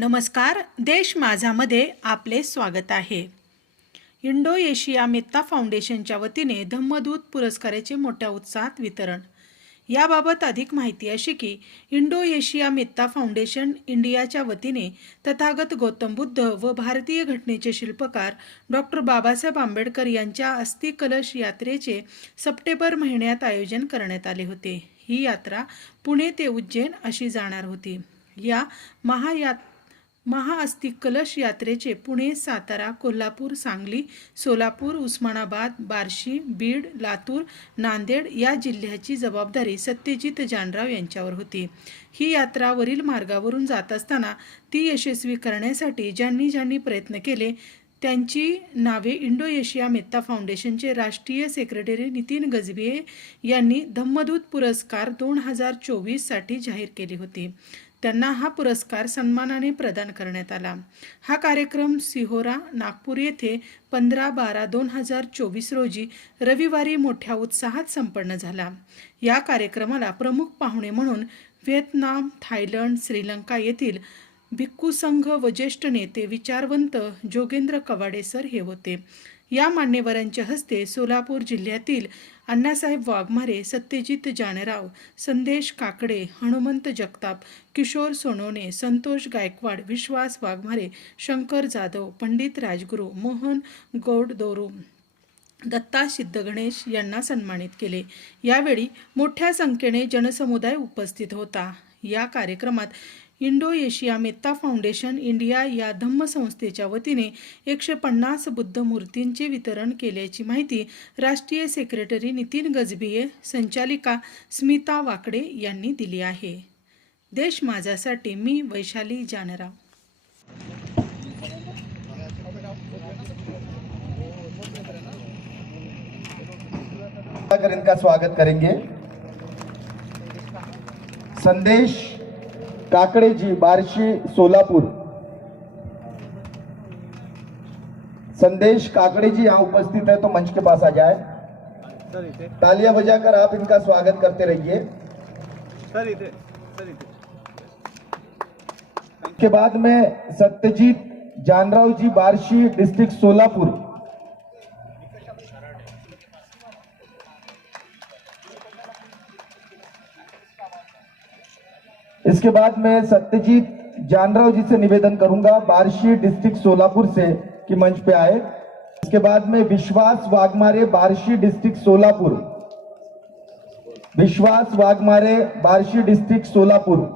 नमस्कार देश माझामध्ये आपले स्वागत आहे. इंडो एशिया मेत्ता फाउंडेशनच्या वतीने धम्मदूत पुरस्काराचे मोठ्या उत्साहात वितरण. याबाबत अधिक माहिती अशी की इंडो एशिया मेत्ता फाउंडेशन इंडियाच्या वतीने तथागत गौतम बुद्ध व भारतीय घटनेचे शिल्पकार डॉक्टर बाबासाहेब आंबेडकर यांच्या अस्थिकलश यात्रेचे सप्टेंबर महिन्यात आयोजन करण्यात आले होते. ही यात्रा पुणे ते उज्जैन अशी जाणार होती. या महायात महाअस्थि कलश यात्रेचे पुणे सातारा कोल्हापूर सांगली सोलापूर उस्मानाबाद बार्शी बीड लातूर नांदेड या जिल्ह्याची जबाबदारी सत्यजित जानराव यांच्यावर होती. ही यात्रा वरील मार्गावरून जात असताना ती यशस्वी करण्यासाठी ज्यांनी ज्यांनी प्रयत्न केले त्यांची नावे इंडो एशिया मेत्ता फाउंडेशनचे राष्ट्रीय सेक्रेटरी नितीन गजबिये यांनी धम्मदूत पुरस्कार दोन हजार चोवीससाठी जाहीर केली होती. त्यांना हा पुरस्कार सन्मानाने प्रदान करण्यात आला. हा कार्यक्रम सिहोरा नागपूर येथे पंधरा बारा दोन हजार चोवीस रोजी रविवारी मोठ्या उत्साहात संपन्न झाला. या कार्यक्रमाला प्रमुख पाहुणे म्हणून व्हिएतनाम थायलंड श्रीलंका येथील भिक्खू संघ व ज्येष्ठ नेते विचारवंत जोगेंद्र कवाडे सर हे होते. या मान्यवरांच्या हस्ते सोलापूर जिल्ह्यातील अण्णासाहेब वाघमारे सत्यजित जानराव संदेश काकडे हनुमंत जगताप किशोर सोनोने संतोष गायकवाड विश्वास वाघमारे शंकर जाधव पंडित राजगुरू मोहन गौड दोरू दत्ता सिद्धगणेश यांना सन्मानित केले. यावेळी मोठ्या संख्येने जनसमुदाय उपस्थित होता. या कार्यक्रमात Indo Asia Metta foundation India या धम्म संस्थेच्या वतीने एकशे पन्नास बुद्ध मूर्तींचे वितरण केल्याची माहिती राष्ट्रीय सेक्रेटरी नितीन गजबिये संचालिका स्मिता वाकडे यांनी दिली आहे. देश माझ्यासाठी मी वैशाली जानराव. इनका स्वागत करेंगे. संदेश काकड़े जी बारिशी सोलापुर. संदेश काकड़े जी यहाँ उपस्थित है तो मंच के पास आ जाए। तालियाँ बजाकर आप इनका स्वागत करते रहिए। के बाद में सत्यजीत जानराव जी बारशी डिस्ट्रिक्ट सोलापुर। इसके बाद में सत्यजीत जानराव जी से निवेदन करूँगा बारशी डिस्ट्रिक्ट सोलापुर से कि मंच पे आए। इसके बाद में विश्वास वाघमारे बारशी डिस्ट्रिक्ट सोलापुर। विश्वास वाघमारे बारशी डिस्ट्रिक्ट सोलापुर।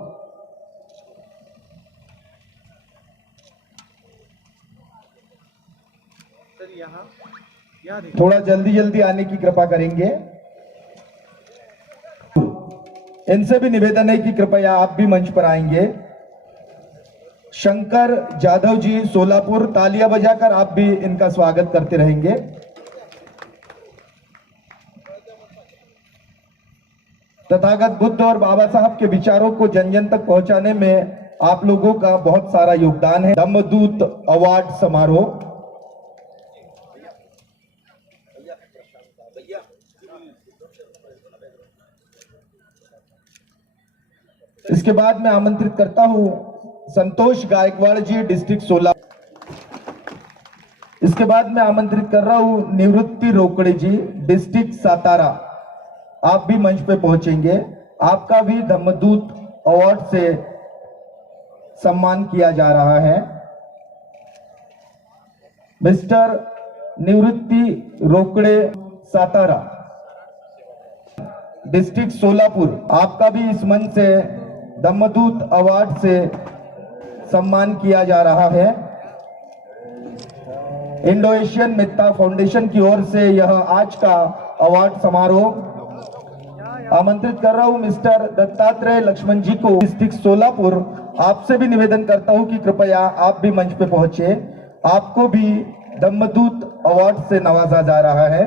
थोड़ा जल्दी जल्दी आने की कृपा करेंगे। इनसे भी निवेदन है कि कृपया आप भी मंच पर आएँगे। शंकर जाधव जी, सोलापुर, तालियाँ बजाकर आप भी इनका स्वागत करते रहेंगे। तथागत बुद्ध और बाबा साहब के विचारों को जन जन तक पहुँचाने में आप लोगों का बहुत सारा योगदान है। धम्मदूत अवार्ड समारोह। इसके बाद मैं आमंत्रित करता हूँ संतोष गायकवाड़ जी, डिस्ट्रिक्ट सोला इसके बाद मैं आमंत्रित कर रहा हूँ निवृत्ति रोकड़े जी, डिस्ट्रिक्ट सातारा। आप भी मंच पे पहुँचेंगे। आपका भी धम्मदूत अवार्ड से सम्मान किया जा रहा है। मिस्टर निवृत्ति रोकड़े सातारा, डिस्ट्रिक्ट सोलापुर, आपका भी इस मंच से दम्मदूत अवार्ड से सम्मान किया जा रहा है। इंडो एशियन मित्ता फाउंडेशन की ओर से यह आज का अवार्ड समारोह। आमंत्रित कर रहा हूँ मिस्टर दत्तात्रेय लक्ष्मण जी को। डिस्ट्रिक्ट सोलापुर, आपसे भी निवेदन करता हूँ कि कृपया आप भी मंच पे पहुँचे। आपको भी दम्मदूत अवार्ड से नवाजा जा रहा है।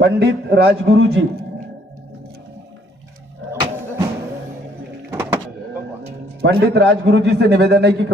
पंडित राजगुरु जी पंडित राजगुरु जी से निवेदन है कि